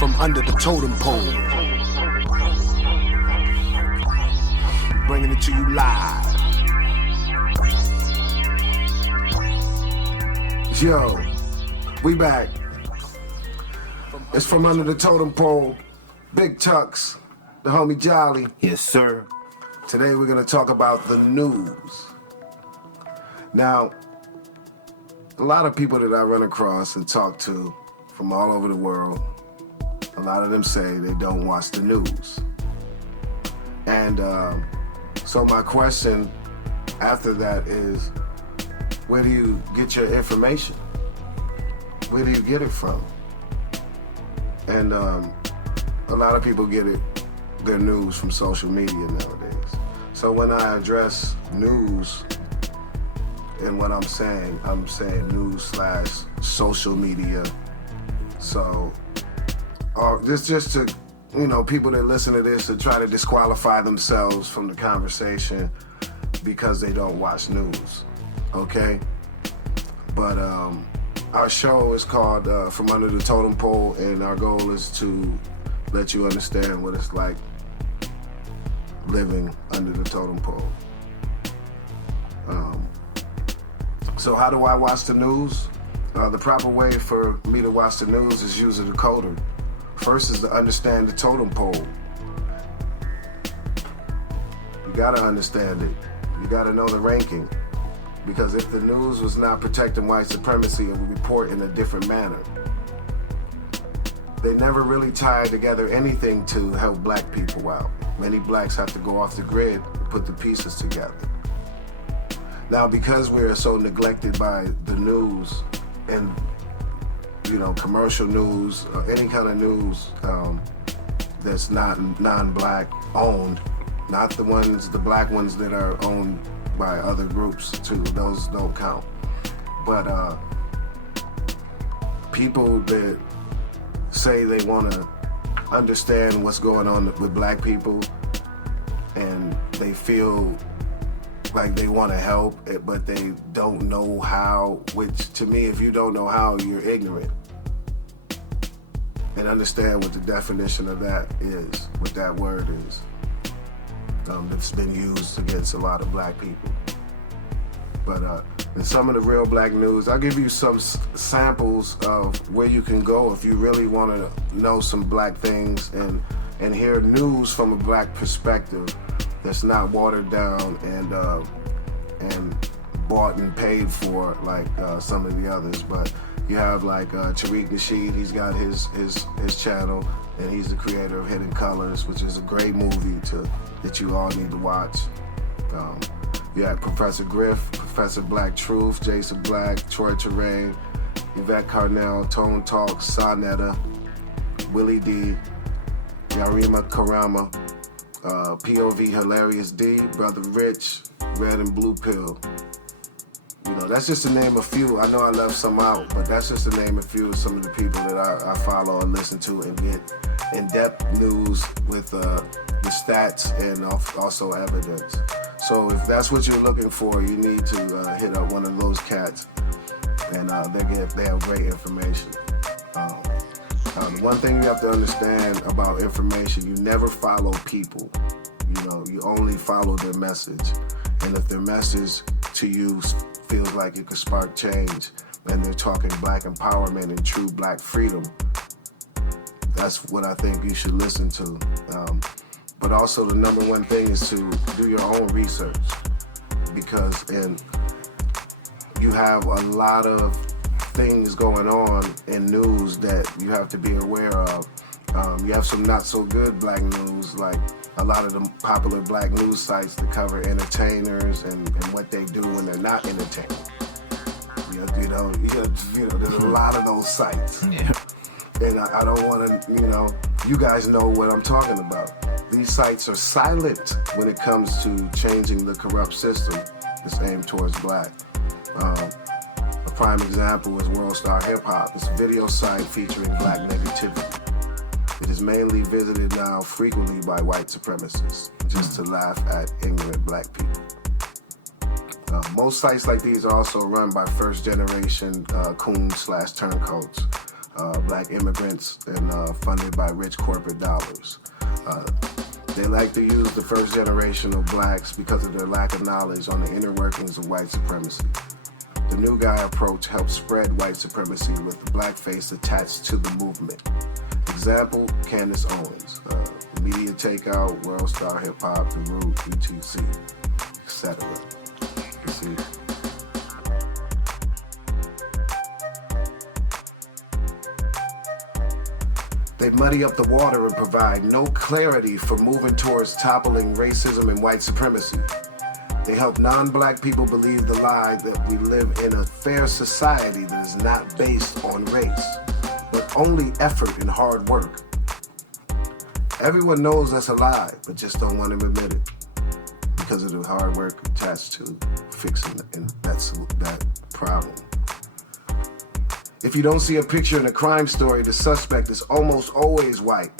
from under the totem pole. Bringing it to you live. Yo, we back. It's from under the totem pole. Big Tux, the homie Jali. Yes, sir. Today we're going to talk about the news. Now, a lot of people that I run across and talk to from all over the world, a lot of them say they don't watch the news. And so my question after that is, where do you get your information? Where do you get it from? And a lot of people get their news from social media nowadays. So when I address news and what I'm saying news / social media. So this just to, people that listen to this to try to disqualify themselves from the conversation because they don't watch news, okay? But our show is called From Under the Totem Pole, and our goal is to let you understand what it's like living under the totem pole. So how do I watch the news? The proper way for me to watch the news is use a decoder. First is to understand the totem pole. You gotta understand it. You gotta know the ranking. Because if the news was not protecting white supremacy, it would report in a different manner. They never really tied together anything to help black people out. Many blacks have to go off the grid and put the pieces together. Now, because we're so neglected by the news and, commercial news, any kind of news that's not non-black owned, not the black ones that are owned by other groups too, those don't count. But people that say they want to understand what's going on with black people and they feel like they want to help, but they don't know how, which to me, if you don't know how, you're ignorant. And understand what the definition of that is, what that word is. That's been used against a lot of black people. But in some of the real black news, I'll give you some samples of where you can go if you really want to know some black things and hear news from a black perspective that's not watered down and bought and paid for like some of the others. But you have like Tariq Nasheed, he's got his channel, and he's the creator of Hidden Colors, which is a great movie that you all need to watch. You have Professor Griff, Professor Black Truth, Jason Black, Troy Terrain, Yvette Carnell, Tone Talk, Sonetta, Willie D, Yarima Karama, POV Hilarious D, Brother Rich, Red and Blue Pill. That's just to name a few. I know I left some out, but that's just to name a few of some of the people that I follow and listen to and get in-depth news with the stats and also evidence. So if that's what you're looking for, you need to hit up one of those cats, and they have great information. One thing you have to understand about information, you never follow people. You only follow their message. And if their message to you feels like it could spark change, and they're talking black empowerment and true black freedom, that's what I think you should listen to. But also the number one thing is to do your own research, because you have a lot of things going on in news that you have to be aware of. You have some not so good black news, like a lot of the popular black news sites that cover entertainers and what they do when they're not entertaining. There's a lot of those sites. Yeah. And I don't want to, you guys know what I'm talking about. These sites are silent when it comes to changing the corrupt system that's aimed towards black. A prime example is World Star Hip Hop. It's a video site featuring black negativity. It is mainly visited now frequently by white supremacists, just to laugh at ignorant black people. Most sites like these are also run by first-generation coon/turncoats. black immigrants, and funded by rich corporate dollars. They like to use the first generation of blacks because of their lack of knowledge on the inner workings of white supremacy. The new guy approach helps spread white supremacy with the blackface attached to the movement. Example, Candace Owens, Media Takeout, World Star Hip Hop, The Root, ETC, etc. You see? They muddy up the water and provide no clarity for moving towards toppling racism and white supremacy. They help non-black people believe the lie that we live in a fair society that is not based on race, but only effort and hard work. Everyone knows that's a lie, but just don't want to admit it because of the hard work attached to fixing that problem. If you don't see a picture in a crime story, the suspect is almost always white.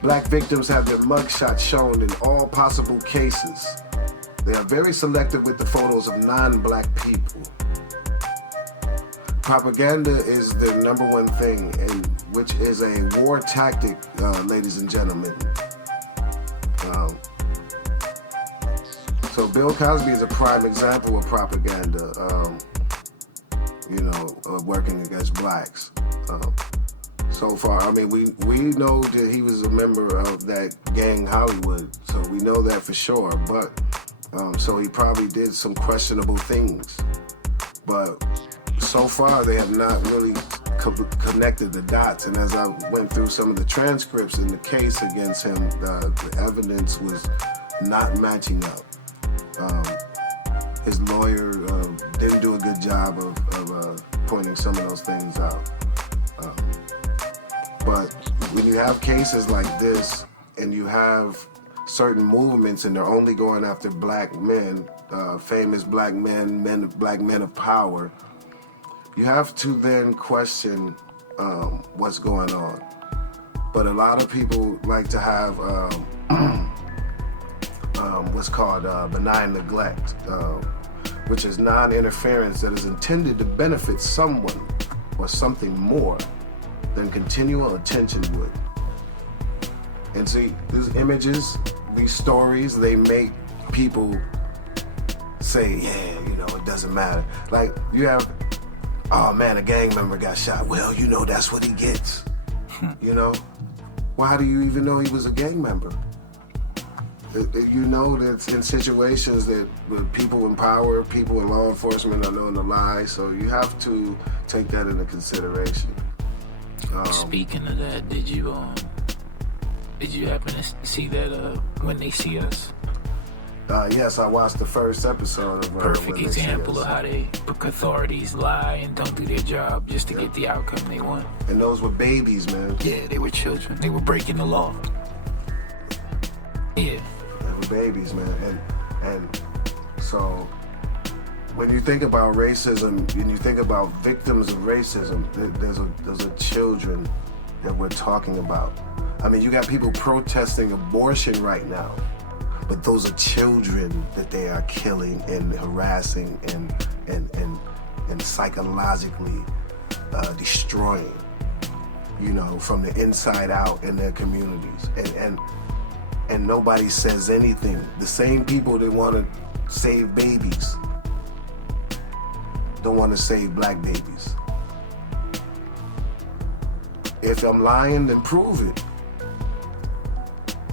Black victims have their mugshots shown in all possible cases. They are very selective with the photos of non-black people. Propaganda is the number one thing, and which is a war tactic, ladies and gentlemen. So Bill Cosby is a prime example of propaganda. Working against blacks. So far, I mean, we know that he was a member of that gang Hollywood, so we know that for sure, but so he probably did some questionable things. But so far, they have not really connected the dots, and as I went through some of the transcripts in the case against him, the evidence was not matching up. His lawyer didn't do a good job of pointing some of those things out. But when you have cases like this, and you have certain movements, and they're only going after black men, famous black men, black men of power, you have to then question what's going on. But a lot of people like to have what's called benign neglect, which is non-interference that is intended to benefit someone or something more than continual attention would. And see, these images, these stories, they make people say, yeah, it doesn't matter. Like, you have, oh man, a gang member got shot. Well, that's what he gets. Well, how do you even know he was a gang member? That in situations that people in power, people in law enforcement are known to lie, so you have to take that into consideration. Speaking of that, did you happen to see that When They See Us? Yes, I watched the first episode of Perfect example of how the authorities lie and don't do their job just to get the outcome they want. And those were babies, man. Yeah, they were children. They were breaking the law. Yeah. Babies, man, and so when you think about racism, when you think about victims of racism, there's a children that we're talking about. I mean, you got people protesting abortion right now, but those are children that they are killing and harassing and psychologically destroying, from the inside out in their communities, and nobody says anything. The same people that want to save babies don't want to save black babies. If I'm lying, then prove it.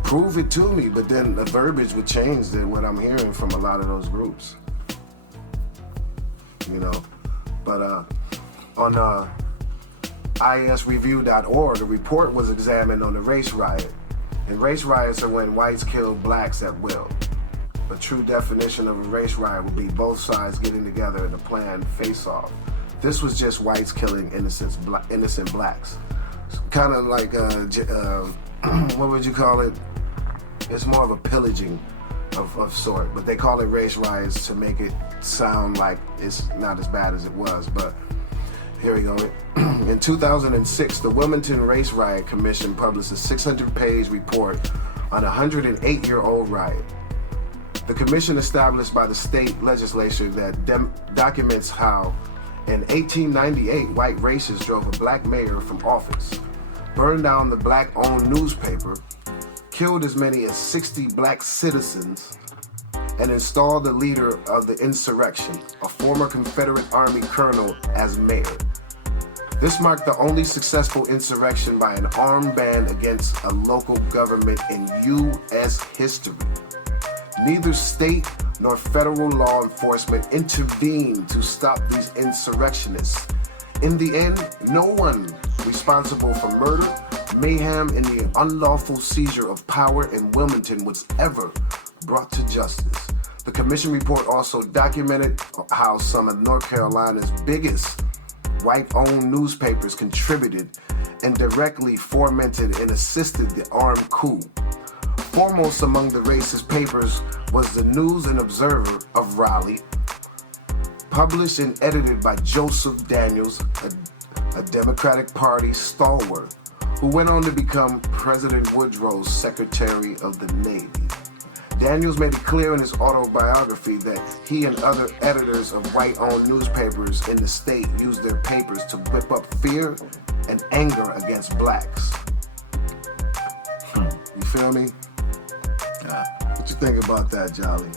Prove it to me, but then the verbiage would change than what I'm hearing from a lot of those groups. But on ISReview.org, a report was examined on the race riot. And race riots are when whites kill blacks at will. A true definition of a race riot would be both sides getting together in a planned face-off. This was just whites killing innocent blacks. Kind of like, what would you call it? It's more of a pillaging of sort, but they call it race riots to make it sound like it's not as bad as it was. But here we go. In 2006, the Wilmington Race Riot Commission published a 600-page report on a 108-year-old riot. The commission established by the state legislature that documents how In 1898, white racists drove a black mayor from office, burned down the black-owned newspaper, killed as many as 60 black citizens, and installed the leader of the insurrection, a former Confederate Army colonel, as mayor. This marked the only successful insurrection by an armed band against a local government in U.S. history. Neither state nor federal law enforcement intervened to stop these insurrectionists. In the end, no one responsible for murder, mayhem, and the unlawful seizure of power in Wilmington was ever brought to justice. The commission report also documented how some of North Carolina's biggest white-owned newspapers contributed and directly fomented and assisted the armed coup. Foremost among the racist papers was the News and Observer of Raleigh, published and edited by Joseph Daniels, a Democratic Party stalwart, who went on to become President Woodrow's Secretary of the Navy. Daniels made it clear in his autobiography that he and other editors of white-owned newspapers in the state used their papers to whip up fear and anger against blacks. You feel me? What you think about that, Jolly?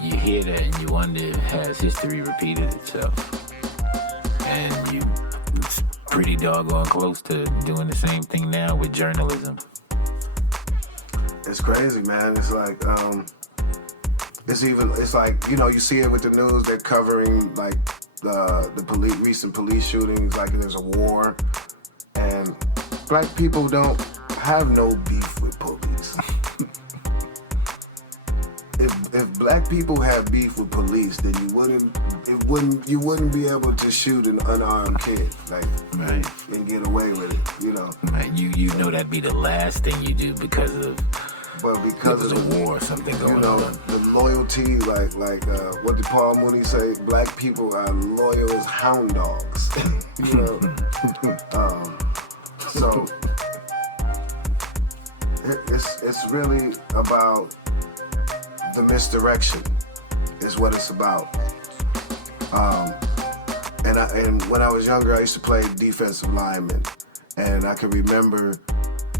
You hear that and you wonder, has history repeated itself? And it's pretty doggone close to doing the same thing now with journalism. It's crazy, man. It's like, it's like, you know, you see it with the news, they're covering like the recent police shootings, like there's a war, and black people don't have no beef with police. If black people had beef with police, then you wouldn't be able to shoot an unarmed kid, like, right, and get away with it, you know. Right, you know that'd be the last thing you do because of the war or something going on. You know, the loyalty, like what did Paul Mooney say? Black people are loyal as hound dogs. You know, so it's really about the misdirection, is what it's about. And when I was younger, I used to play defensive lineman, and I can remember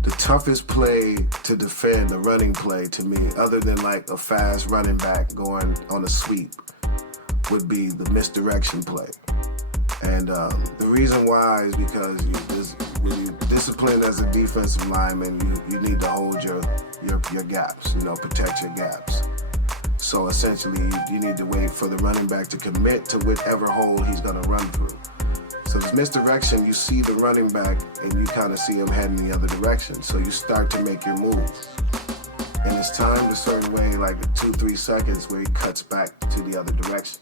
the toughest play to defend, the running play to me, other than like a fast running back going on a sweep, would be the misdirection play. And the reason why is because when you're disciplined as a defensive lineman, you need to hold your gaps, you know, protect your gaps. So essentially, you need to wait for the running back to commit to whichever hole he's going to run through. So this misdirection, you see the running back and you kind of see him heading the other direction. So you start to make your moves. And it's timed a certain way, like 2-3 seconds, where he cuts back to the other direction.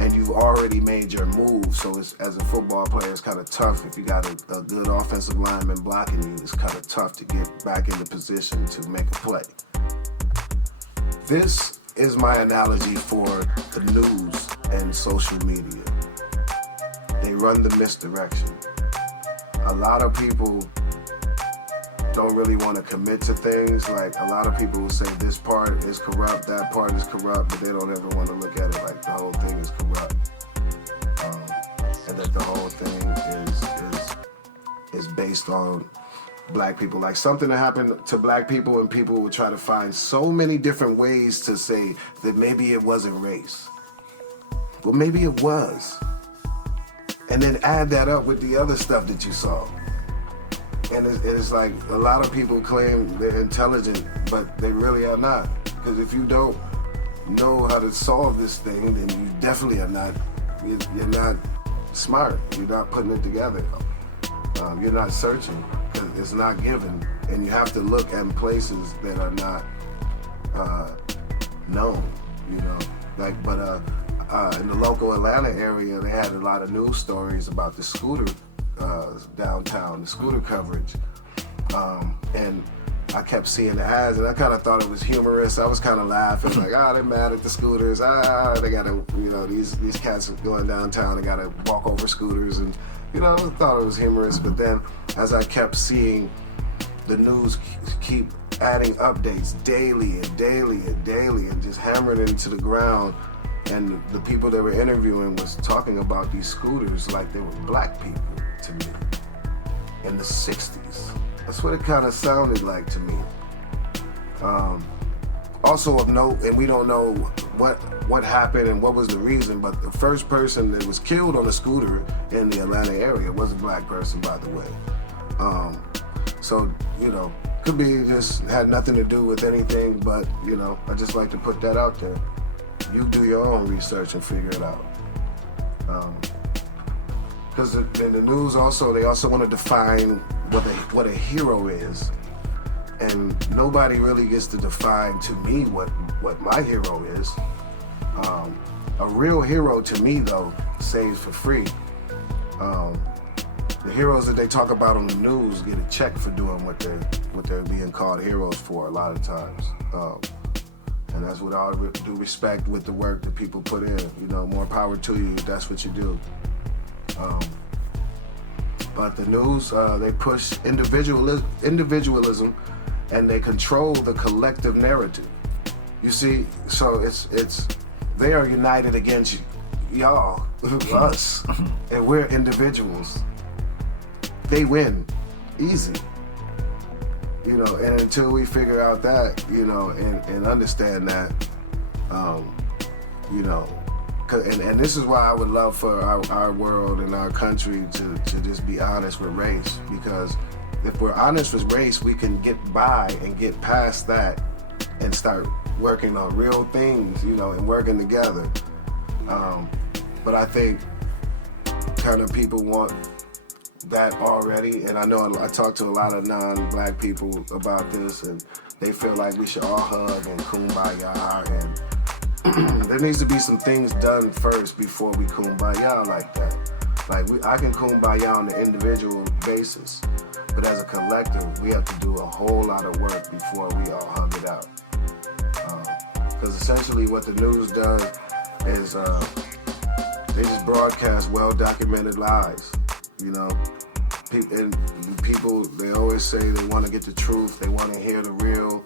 And you've already made your move, so it's, as a football player, it's kind of tough. If you got a good offensive lineman blocking you, it's kind of tough to get back into position to make a play. This is my analogy for the news and social media. They run the misdirection. A lot of people don't really want to commit to things. Like, a lot of people will say this part is corrupt, that part is corrupt, but they don't ever want to look at it like the whole thing is corrupt. And that the whole thing is based on black people. Like, something that happened to black people, and people will try to find so many different ways to say that maybe it wasn't race. Well, maybe it was. And then add that up with the other stuff that you saw. And it's like, a lot of people claim they're intelligent, but they really are not. Because if you don't know how to solve this thing, then you definitely are not, you're not smart. You're not putting it together. You're not searching, because it's not given. And you have to look at places that are not known, you know. Like, but in the local Atlanta area, they had a lot of news stories about the scooter downtown, the scooter coverage. And I kept seeing the ads, and I kind of thought it was humorous. I was kind of laughing, like, they're mad at the scooters. They gotta, you know, these cats are going downtown, they gotta walk over scooters. And, you know, I thought it was humorous. But then as I kept seeing the news keep adding updates daily and daily and daily and just hammering it into the ground, And the people they were interviewing was talking about these scooters like they were black people to me in the 60s. That's what it kind of sounded like to me. Also of note, and we don't know what happened and what was the reason, but the first person that was killed on a scooter in the Atlanta area was a black person, by the way. So, could be just had nothing to do with anything, but, I just like to put that out there. You do your own research and figure it out. Because in the news also, they also want to define what a hero is. And nobody really gets to define to me what my hero is. A real hero to me, though, saves for free. The heroes that they talk about on the news get a check for doing what they're being called heroes for a lot of times. And that's with all due respect with the work that people put in. More power to you if that's what you do. But the news, they push individualism, and they control the collective narrative. You see, so it's they are united against y'all, us, and we're individuals. They win, easy. And until we figure out that, and understand that, and this is why I would love for our world and our country to just be honest with race, because if we're honest with race, we can get by and get past that and start working on real things, and working together. But I think kind of people want that already, and I know I talk to a lot of non-black people about this, and they feel like we should all hug and kumbaya, and there needs to be some things done first before we kumbaya like that. Like I can kumbaya on an individual basis, but as a collective, we have to do a whole lot of work before we all hug it out. Because essentially what the news does is they just broadcast well-documented lies. And people, they always say they want to get the truth, they want to hear the real,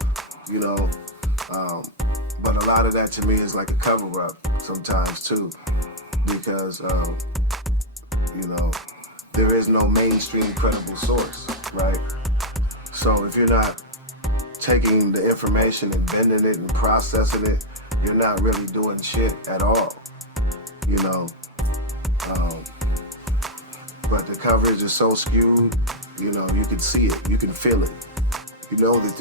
but a lot of that to me is like a cover-up sometimes too, because, there is no mainstream credible source, right? So if you're not taking the information and bending it and processing it, you're not really doing shit at all, But the coverage is so skewed, you can see it, you can feel it. That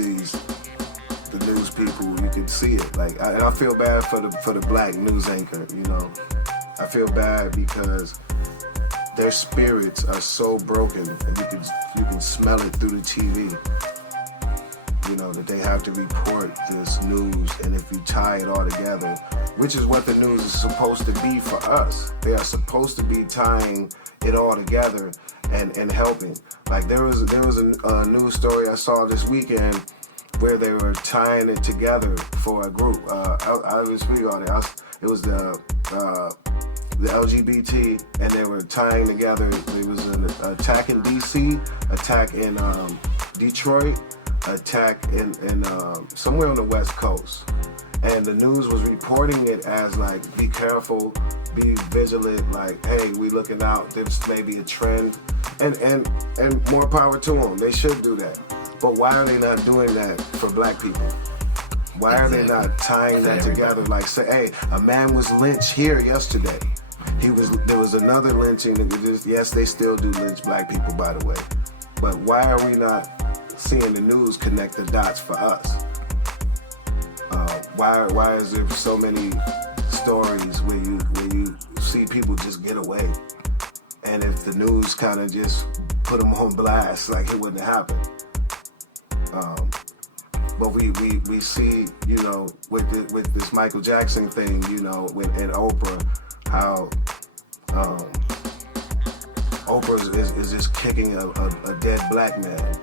the news people, you can see it. And I feel bad for the black news anchor, I feel bad because their spirits are so broken, and you can smell it through the TV. That they have to report this news, and if you tie it all together, which is what the news is supposed to be for us, they are supposed to be tying it all together and helping. Like there was a news story I saw this weekend where they were tying it together for a group. I was speaking on it. It was the LGBT, and they were tying together. There was an attack in DC, attack in Detroit, attack in somewhere on the West Coast, and the news was reporting it as like, be careful, be vigilant, like, hey, we looking out, there's maybe a trend, and more power to them. They should do that, but why are they not doing that for black people? Why are they not tying that together? Like, say, hey, a man was lynched here yesterday. There was another lynching. Yes, they still do lynch black people, by the way, but why are we not seeing the news connect the dots for us? Why is there so many stories where you see people just get away, and if the news kind of just put them on blast, like it wouldn't happen? But we see, with this Michael Jackson thing, and Oprah, how Oprah is just kicking a dead black man,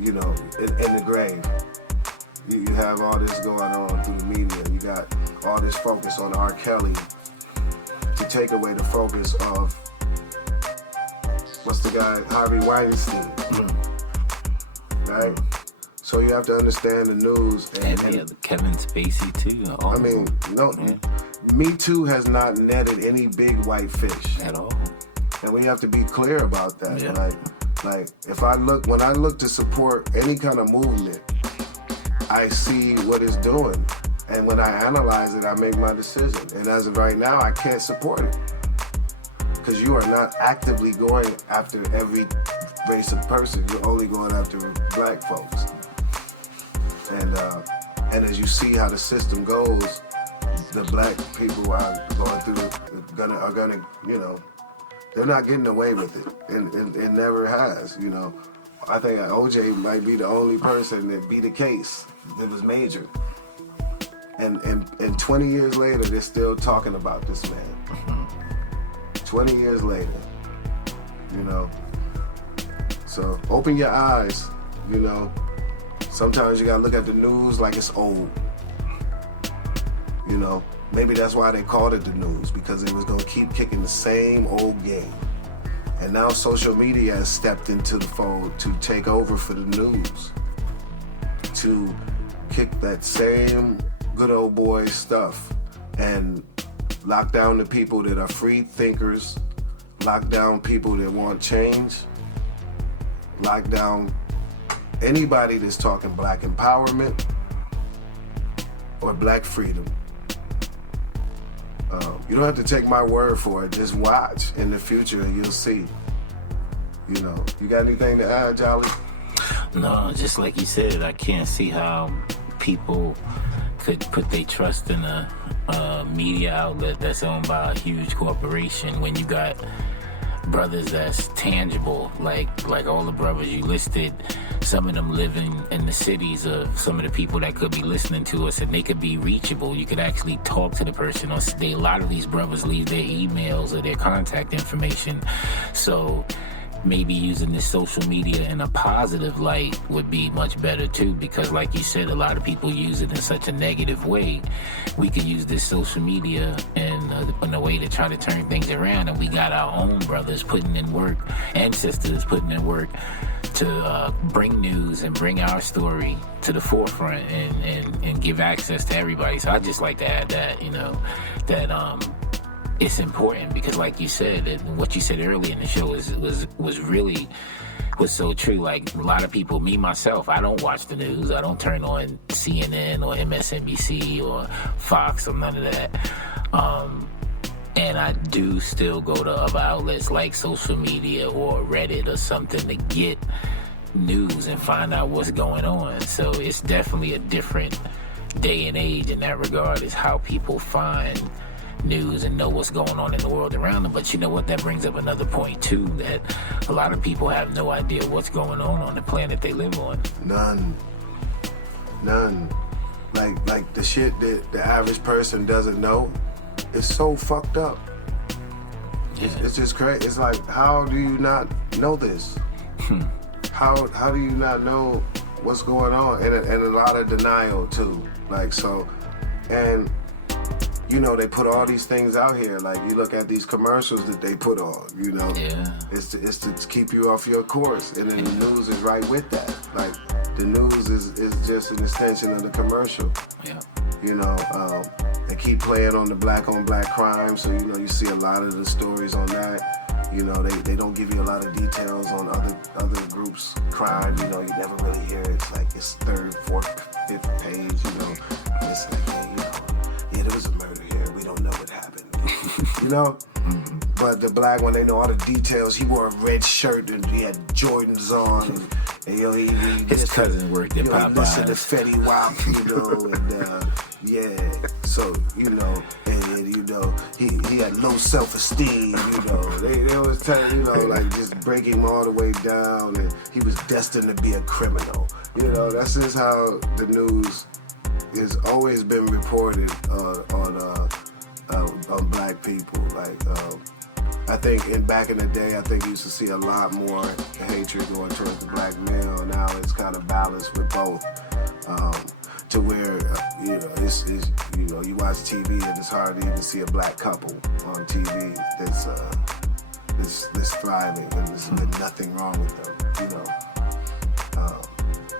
in the grave. You have all this going on through the media. You got all this focus on R. Kelly to take away the focus of, what's the guy, Harvey Weinstein, right? So you have to understand the news. And Kevin Spacey too. I mean, no, Me Too has not netted any big white fish At all. and we have to be clear about that. Yeah. Like when I look to support any kind of movement, I see what it's doing, and when I analyze it, I make my decision. And as of right now, I can't support it because you are not actively going after every race of person. You're only going after black folks. And as you see how the system goes, the black people are going through are gonna they're not getting away with it, and it never has. I think OJ might be the only person that be the case that was major. And 20 years later, they're still talking about this man. 20 years later, So open your eyes, Sometimes you gotta look at the news like it's old. Maybe that's why they called it the news, because it was gonna keep kicking the same old game. And now social media has stepped into the fold to take over for the news, to kick that same good old boy stuff and lock down the people that are free thinkers, lock down people that want change, lock down anybody that's talking black empowerment or black freedom. You don't have to take my word for it. Just watch in the future and you'll see. You got anything to add, Jali? No, just like you said, I can't see how people could put their trust in a media outlet that's owned by a huge corporation when you got brothers that's tangible, like all the brothers you listed. Some of them living in the cities of some of the people that could be listening to us, and they could be reachable. You could actually talk to the person. A lot of these brothers leave their emails or their contact information. So maybe using this social media in a positive light would be much better too, because like you said, a lot of people use it in such a negative way. We could use this social media in a way to try to turn things around, and we got our own brothers putting in work and sisters putting in work to bring news and bring our story to the forefront and give access to everybody. So I'd just like to add that, that it's important, because like you said, and what you said earlier in the show was so true. Like a lot of people, me myself, I don't watch the news. I don't turn on CNN or MSNBC or Fox or none of that. And I do still go to other outlets like social media or Reddit or something to get news and find out what's going on. So it's definitely a different day and age in that regard, is how people find news and know what's going on in the world around them. But you know what, that brings up another point too, that a lot of people have no idea what's going on the planet they live on. None. Like the shit that the average person doesn't know, it's so fucked up. Yeah. It's just crazy. It's like, how do you not know this? How do you not know what's going on? And a lot of denial too. Like, so, and they put all these things out here. Like, you look at these commercials that they put on, Yeah. It's to keep you off your course. And then the news is right with that. Like, the news is just an extension of the commercial. Yeah. They keep playing on the black on black crime. So, you see a lot of the stories on that. They don't give you a lot of details on other groups' crime. You never really hear it. It's like it's third, fourth, fifth page. It's like, hey, yeah, there was a murder here. We don't know what happened. Mm-hmm. But the black one, they know all the details. He wore a red shirt and he had Jordans on. And his cousin worked at Popeyes. Listen to Fetty Wap, and yeah. So and he had low self-esteem. They always tell like just break him all the way down, and he was destined to be a criminal. That's just how the news has always been reported on black people. Like, I think back in the day, I think you used to see a lot more hatred going towards the black male. Now it's kind of balanced with both. To where it's you watch TV and it's hard to even see a black couple on TV that's thriving and there's been nothing wrong with them.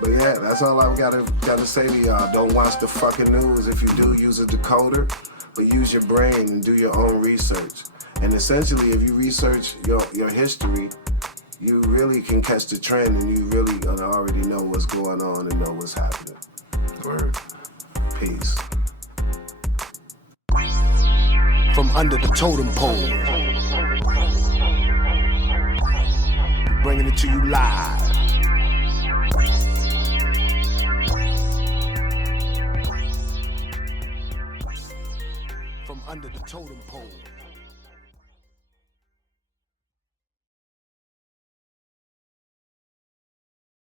But yeah, that's all I've gotta say to y'all. Don't watch the fucking news. If you do, use a decoder, but use your brain and do your own research. And essentially, if you research your history, you really can catch the trend, and you really already know what's going on and know what's happening. Word. Peace. From under the totem pole, bringing it to you live. From under the totem pole.